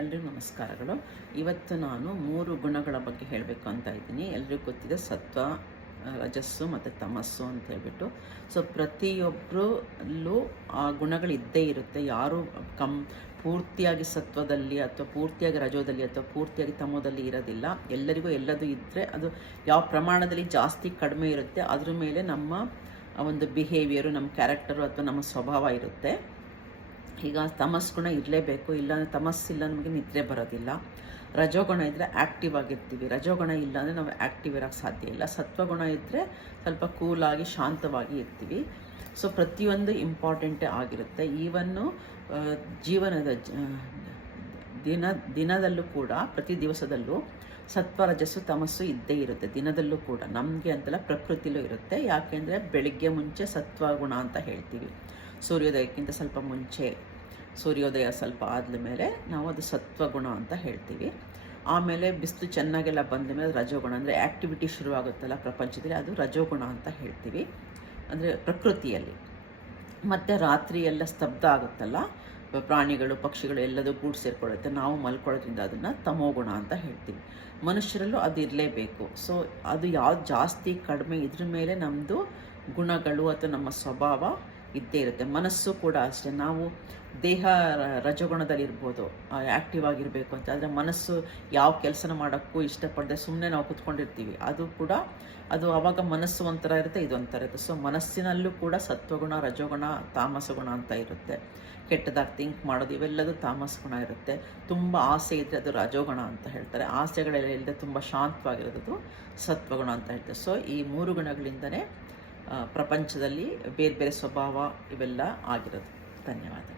ಎಲ್ರಿಗೂ ನಮಸ್ಕಾರಗಳು. ಇವತ್ತು ನಾನು 3 ಗುಣಗಳ ಬಗ್ಗೆ ಹೇಳಬೇಕು ಅಂತ ಇದ್ದೀನಿ. ಎಲ್ರಿಗೂ ಗೊತ್ತಿದೆ ಸತ್ವ, ರಜಸ್ಸು ಮತ್ತು ತಮಸ್ಸು ಅಂತ ಹೇಳ್ಬಿಟ್ಟು. ಸೊ ಪ್ರತಿಯೊಬ್ಬರಲ್ಲೂ ಆ ಗುಣಗಳು ಇದ್ದೇ ಇರುತ್ತೆ. ಯಾರು ಪೂರ್ತಿಯಾಗಿ ಸತ್ವದಲ್ಲಿ ಅಥವಾ ಪೂರ್ತಿಯಾಗಿ ರಜೋದಲ್ಲಿ ಅಥವಾ ಪೂರ್ತಿಯಾಗಿ ತಮೋದಲ್ಲಿ ಇರೋದಿಲ್ಲ. ಎಲ್ಲರಿಗೂ ಎಲ್ಲದು ಇದ್ದರೆ ಅದು ಯಾವ ಪ್ರಮಾಣದಲ್ಲಿ ಜಾಸ್ತಿ ಕಡಿಮೆ ಇರುತ್ತೆ ಅದ್ರ ಮೇಲೆ ನಮ್ಮ ಒಂದು ಬಿಹೇವಿಯರು, ನಮ್ಮ ಕ್ಯಾರೆಕ್ಟರು ಅಥವಾ ನಮ್ಮ ಸ್ವಭಾವ ಇರುತ್ತೆ. ಈಗ ತಮಸ್ ಗುಣ ಇರಲೇಬೇಕು, ಇಲ್ಲಾಂದರೆ ತಮಸ್ಸಿಲ್ಲ ನಮಗೆ ನಿದ್ರೆ ಬರೋದಿಲ್ಲ. ರಜೋಗುಣ ಇದ್ದರೆ ಆ್ಯಕ್ಟಿವ್ ಆಗಿರ್ತೀವಿ, ರಜೋಗುಣ ಇಲ್ಲಾಂದರೆ ನಾವು ಆ್ಯಕ್ಟಿವ್ ಇರೋಕ್ಕೆ ಸಾಧ್ಯ ಇಲ್ಲ. ಸತ್ವಗುಣ ಇದ್ದರೆ ಸ್ವಲ್ಪ ಕೂಲಾಗಿ ಶಾಂತವಾಗಿ ಇರ್ತೀವಿ. ಸೊ ಪ್ರತಿಯೊಂದು ಇಂಪಾರ್ಟೆಂಟೇ ಆಗಿರುತ್ತೆ. ಈವನ್ನು ಜೀವನದ ದಿನದಲ್ಲೂ ಕೂಡ, ಪ್ರತಿ ದಿವಸದಲ್ಲೂ ಸತ್ವ ರಜಸ್ಸು ತಮಸ್ಸು ಇದ್ದೇ ಇರುತ್ತೆ. ದಿನದಲ್ಲೂ ಕೂಡ ನಮಗೆ ಅಂತಲ್ಲ, ಪ್ರಕೃತಿಲೂ ಇರುತ್ತೆ. ಯಾಕೆಂದರೆ ಬೆಳಿಗ್ಗೆ ಮುಂಚೆ ಸತ್ವಗುಣ ಅಂತ ಹೇಳ್ತೀವಿ. ಸೂರ್ಯೋದಯಕ್ಕಿಂತ ಸ್ವಲ್ಪ ಮುಂಚೆ, ಸೂರ್ಯೋದಯ ಸ್ವಲ್ಪ ಆದ ಮೇಲೆ ನಾವು ಅದು ಸತ್ವಗುಣ ಅಂತ ಹೇಳ್ತೀವಿ. ಆಮೇಲೆ ಬಿಸಿಲು ಚೆನ್ನಾಗೆಲ್ಲ ಬಂದ ಮೇಲೆ ರಜೋಗುಣ, ಅಂದರೆ ಆ್ಯಕ್ಟಿವಿಟಿ ಶುರುವಾಗುತ್ತಲ್ಲ ಪ್ರಪಂಚದಲ್ಲಿ, ಅದು ರಜೋಗುಣ ಅಂತ ಹೇಳ್ತೀವಿ, ಅಂದರೆ ಪ್ರಕೃತಿಯಲ್ಲಿ. ಮತ್ತು ರಾತ್ರಿ ಎಲ್ಲ ಸ್ತಬ್ಧ ಆಗುತ್ತಲ್ಲ, ಪ್ರಾಣಿಗಳು ಪಕ್ಷಿಗಳು ಎಲ್ಲದೂ ಗೂಡು ಸೇರಿಕೊಳ್ಳುತ್ತೆ, ನಾವು ಮಲ್ಕೊಳ್ಳೋದ್ರಿಂದ ಅದನ್ನು ತಮೋಗುಣ ಅಂತ ಹೇಳ್ತೀವಿ. ಮನುಷ್ಯರಲ್ಲೂ ಅದು ಇರಲೇಬೇಕು. ಸೊ ಅದು ಯಾವ್ದು ಜಾಸ್ತಿ ಕಡಿಮೆ ಇದ್ರ ಮೇಲೆ ನಮ್ಮದು ಗುಣಗಳು ಅಥವಾ ನಮ್ಮ ಸ್ವಭಾವ ಇದ್ದೇ ಇರುತ್ತೆ. ಮನಸ್ಸು ಕೂಡ ಅಷ್ಟೇ. ನಾವು ದೇಹ ರಜಗುಣದಲ್ಲಿರ್ಬೋದು, ಆ್ಯಕ್ಟಿವ್ ಆಗಿರಬೇಕು ಅಂತ, ಆದರೆ ಮನಸ್ಸು ಯಾವ ಕೆಲಸನ ಮಾಡೋಕ್ಕೂ ಇಷ್ಟಪಡದೆ ಸುಮ್ಮನೆ ನಾವು ಕೂತ್ಕೊಂಡಿರ್ತೀವಿ. ಅದು ಕೂಡ ಅದು ಆವಾಗ ಮನಸ್ಸು ಒಂಥರ ಇರುತ್ತೆ, ಇದೊಂಥರ ಇರುತ್ತೆ. ಸೊ ಮನಸ್ಸಿನಲ್ಲೂ ಕೂಡ ಸತ್ವಗುಣ, ರಜೋಗುಣ, ತಾಮಸ ಗುಣ ಅಂತ ಇರುತ್ತೆ. ಕೆಟ್ಟದಾಗಿ ಥಿಂಕ್ ಮಾಡೋದು ಇವೆಲ್ಲದೂ ತಾಮಸ ಗುಣ ಇರುತ್ತೆ. ತುಂಬ ಆಸೆ ಇದ್ದರೆ ಅದು ರಜೋಗುಣ ಅಂತ ಹೇಳ್ತಾರೆ. ಆಸೆಗಳೆಲ್ಲ ಇಲ್ಲದೆ ತುಂಬ ಶಾಂತವಾಗಿರೋದು ಸತ್ವಗುಣ ಅಂತ ಹೇಳ್ತಾರೆ. ಸೊ ಈ 3 ಗುಣಗಳಿಂದನೇ ಪ್ರಪಂಚದಲ್ಲಿ ಬೇರೆ ಬೇರೆ ಸ್ವಭಾವ ಇವೆಲ್ಲ ಆಗಿರೋದು. ಧನ್ಯವಾದ.